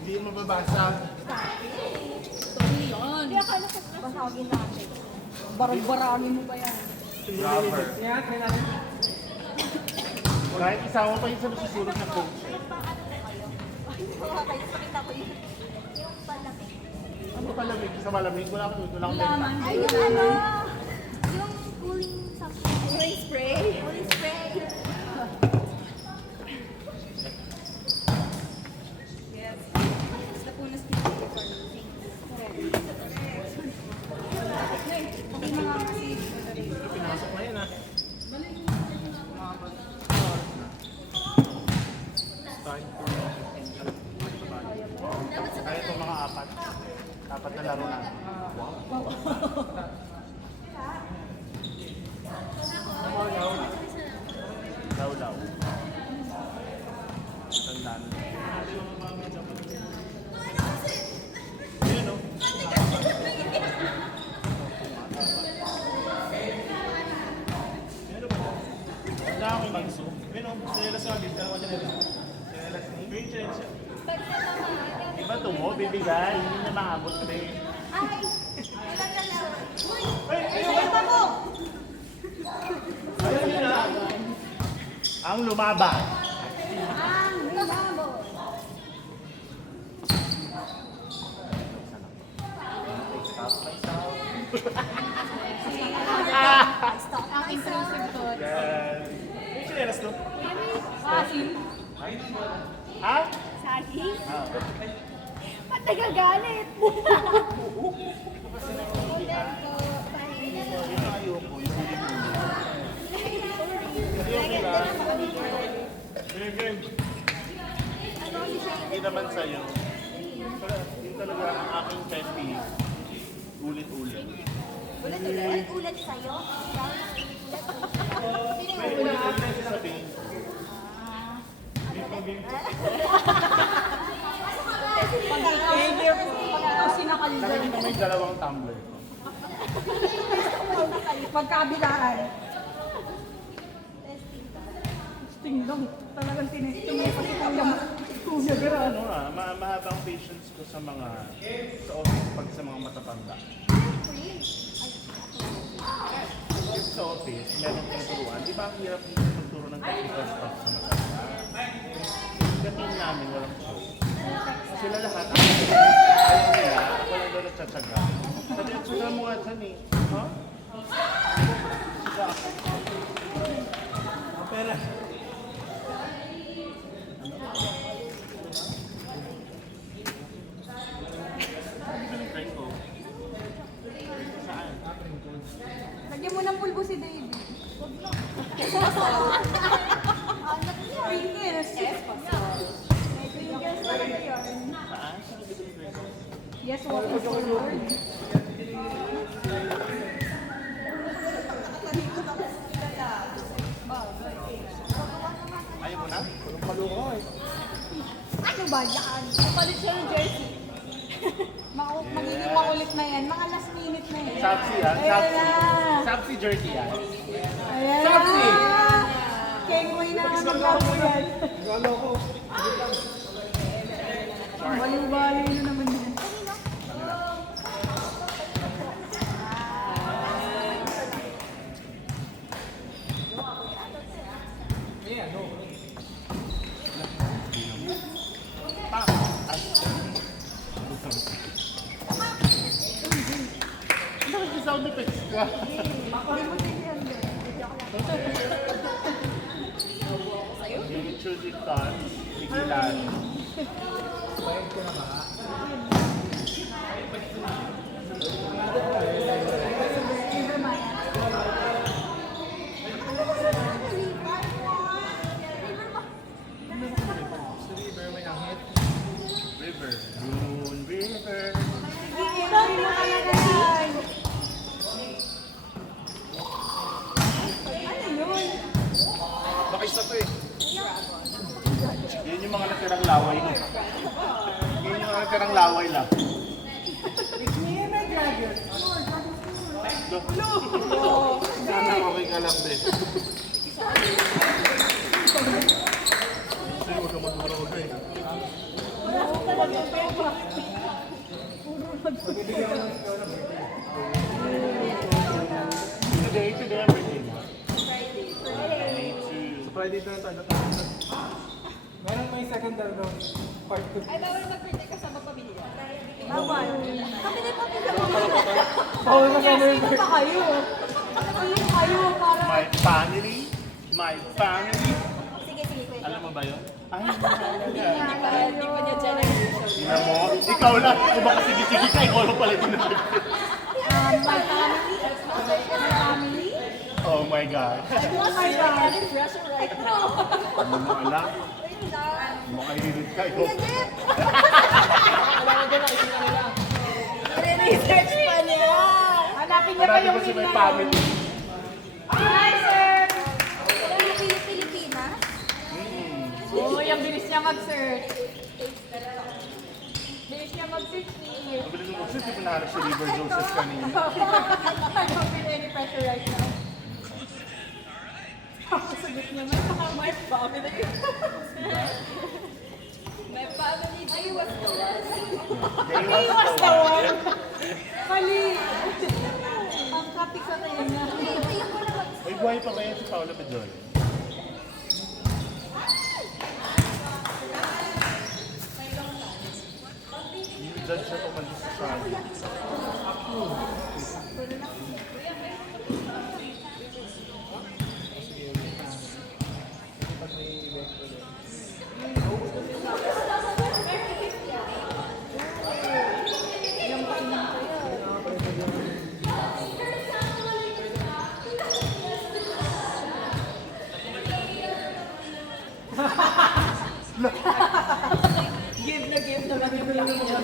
Hindi mo mababasa. Hindi akala ko basagin natin. Barang-barangin mo ba yan? Rubber. Kahit isama pa yun sa susunod na coach. Pakita ko yun. Yung palamig. Ano palamig? Sa malamig? Wala akong Laman. benta. Ay, yung ano? Yung cooling something. Cooling spray? Cooling spray. Yes. Basta po na speaker for me. Okay na nga kasi. Pinasok na yan ah. Kaya itong mga apat. Apat na laro na. Law-law. Tandaan. Ayan o. Wala akong mag-zoom. Ayan o. Sinelas nga din. Dalawa sinelas. Sinelas ni. Green sinelas siya. Iba ito mo, bibigay. Hindi na maabot pa rin. Ay! Ilan na lang? Uy! Ay, Ay, pa mo! ayun na. Ang lumaban. Ang lumabo! Stop. Ang intrusive thought. Yan. Yung sinelas to? Asim? Ha? Sagi? Ah. Ba't nagagalit? Yung ayoko, yung huli mo. Hindi okay lang. Game. Hindi naman sa'yo. Yung talaga ang aking pet peeve. Ulit-ulit. Ulit sa'yo? May ulit-ulit sasabihin. Kasi nakalimutan. Nakikita mo yung dalawang tumbler. Pagkabilaan. Testing lang. Talagang tinesting mo kasi kung laman. Pero ano mahabang patience ko sa mga sa office pag sa mga matatanda. If sa office, meron kang turuan. Di ba ang hirap magturo ng technical stuff sa matanda? Yung team namin, walang show. Sila lahat, ang ayaw nila, walang doon nagtsatsaga. Sabi, tsaga mo nga dyan eh. Ha? Pera. Lagyan mo ng pulbo si David. Huwag na. Pringles. Pringles talaga yun. Yes, walking forward. Ayaw mo na? Walang paluko eh. Ano ba yan? Kapalit siya ng jersey. Magiging makulit na yan. Mga last minute na yan. Sapsi yan, Ayan sapsi. na. Sapsi jerky yan. Ayan Sapsi! na. Kengoy na ang magkakaroon yan. Galo ko. Baliw-baliw na naman yan. Sound effects ka. Yung choosing time, ikilan. River. Moon River. Isa to eh. Yun yung mga natirang laway no. Yun yung mga natirang laway lang. Sana okay ka lang din. Sino ka maduro ko eh. Today ang birthday mo. Friday. Sa Friday na tayo. Meron may second round. Part 2. Ay, bawal mag-birthday kasama pamilya. Bawal. Kami na pamilya mo. Bawal na sa Sino ba kayo? Sino kayo para... My family. My family. Sige, sige, kuya. Alam mo ba yun? Ay, Hindi pa niya generation. tingnan mo. Ikaw lang. Kung baka sige-sige ka, ikaw lang pala din. My family. My family. Oh my God. Oh my God. I'm in pressure right now. Ano mo alam? Wait lang. Makahilit ka. Ikaw. Kuya Jeff! Re-research pa niya. Hanapin niya pa Marami yung kasi may email. family. Hi, sir! Wala na Pilipinas? Oo, yung bilis niya mag-search. Bilis niya mag-search ni. Mabilis mo mag-search. Di ba naharap si River Joseph kanina? I don't feel any pressure right now. Sagot niya man, saka my family. My family, I was the one. He was the one. Mali. Ang copy ko na yun na. Ito ko na mag- May buhay pa ba yan si Paolo Pedroy? Yung judge na pumalis sa sali. Give na give naman yung laki niya.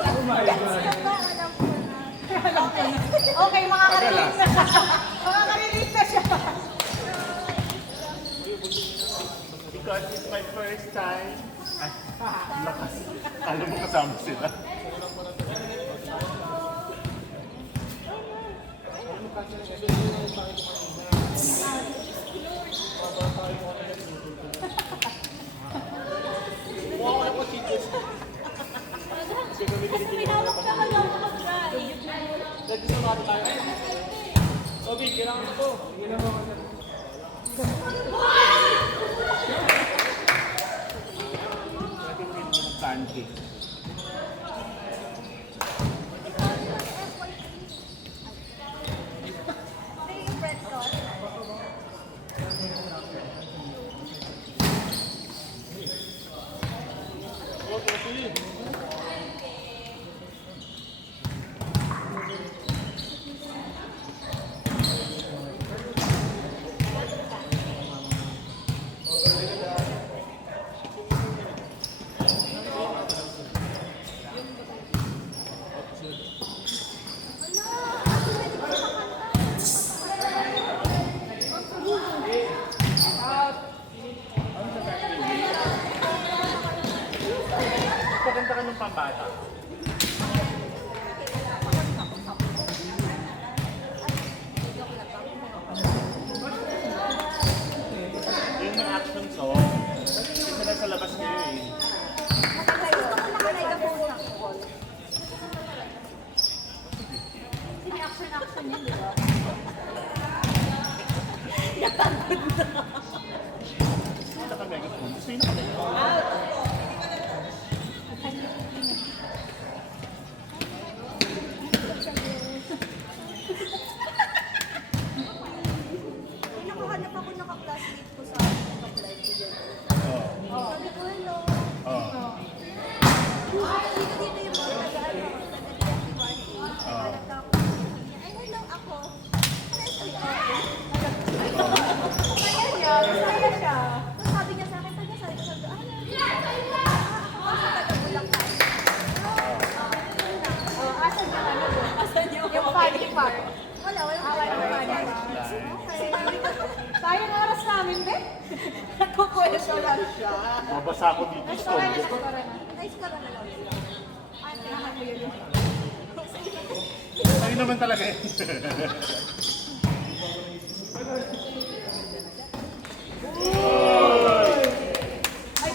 Oh my God. Alam ko na. Okay, makaka-release na siya. Makaka-release na siya. Because it's my first time. Ay, lakas. Alam mo kasama sila. Kasi may hawak na ka lang mag-drive. Okay, kailangan ko to. Hindi na ako. Natin yung pancake. Ito yung bread ko. Okay, sige. Paganda ka ng pambata. Yung may action song, kasi nasa labas niyo eh. Gusto ko nakalay ka muna. Action yun, di ba? Gusto nyo naka-megaphone? Gusto nyo naka-megaphone? Nakahanap ako naka-classmate ko sa naka-live ko dyan. Oo. Sabi ko, hello. Oo. Dito yung mga taga-ano, taga-21A. Hanap ka ako. Ay, hello ako. Pares ko yun. Kaya niya, masaya siya. Tapos sabi niya sa akin, taga-sabi ko, ako kasi taga-Bulacan. Oh, asan yung ano doon? Asan yung Yung funny part. Wala, wala. Sayang oras namin, be. Nagkukwento lang siya. Mabasa ako dito. Restaurant na, Stone. restaurant na. Nice ka na lang. Ay, kailangan mo yun. Ayun naman talaga eh. Ay,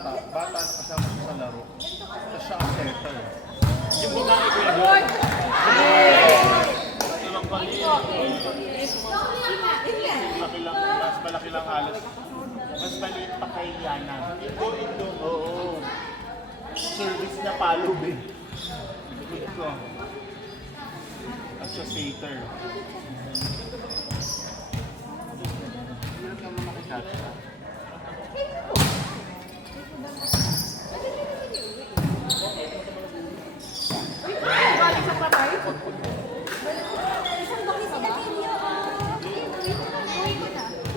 bata na kasama ko sa laro. Tapos siya ang setter. Yung babae ko yun. Ito lang pali. Mas malaki lang halos. Mas maliit pa kay Yana. Indo. Oo. Service na palo din. Ito. At siya setter. Hindi ka makikatch. Galing sa patay. Isang bakit sila video?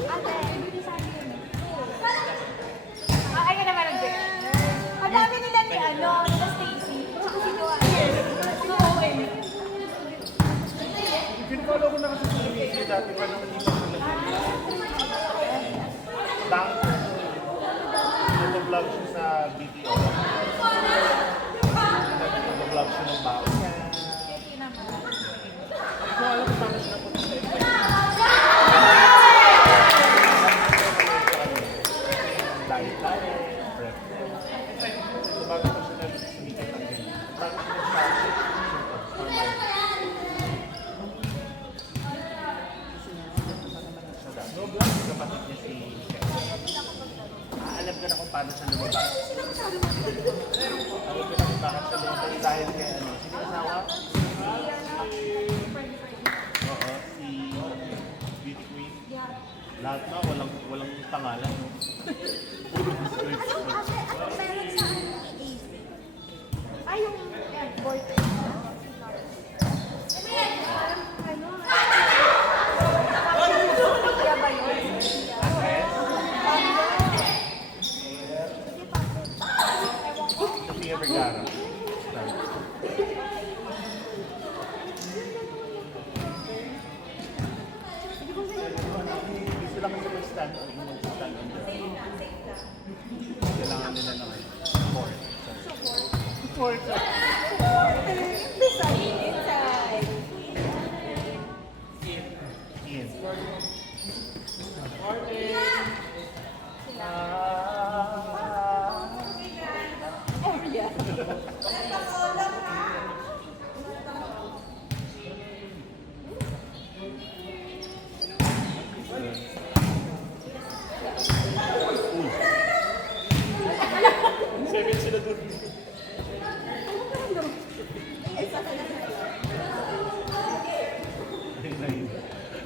Ate. Ayun naman ang Jay. Ang dami nila ni ano, nila Stacy. Tsaka si Noah. Si Owen. Pinfollow ko na kasi sa video dati pa nung hindi pa sila. Nag-vlog siya sa BTO. Nag-vlog siya ng baon niya. Hindi ko alam kung paano siya napunta sa iba. Diet, breakfast. So bago pa siya nag-sneaker ng ganyan. Bago siya nag-start. No vlog, kapatid niya si alam ko na kung paano siya lumabas. Alam ko na kung bakit siya lumabas dahil kay ano. Sino asawa? Oo, si Beauty Queen. Lahat na, walang pangalan. No? Ate, meron sa ano ni AC. Ay, yung boyfriend. Ano? Kaya ba yun? Sofia Vergara. Hindi sila kasi mag-stand on kailangan nila ng support. Support. Beside, inside. Ian. Area. Seven sila dun.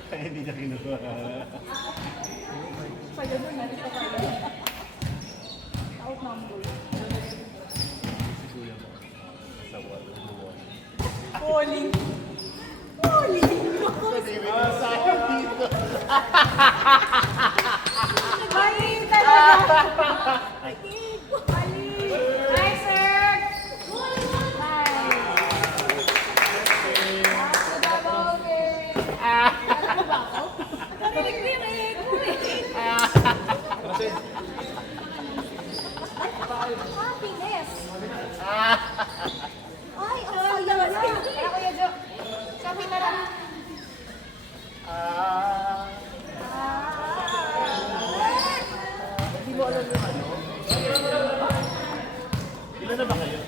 Kaya hindi niya kinuha. Sa'yo doon, meron sa kanya. Outnumber. Si Kuya mo. Sa water. Calling. Sayang dito. Mali talaga. Mali. Hi, sir. Hi. Happiness. Ay, ang saya na. Kaya Kuya Jo, sabi na lang. Ilan na ba kayo?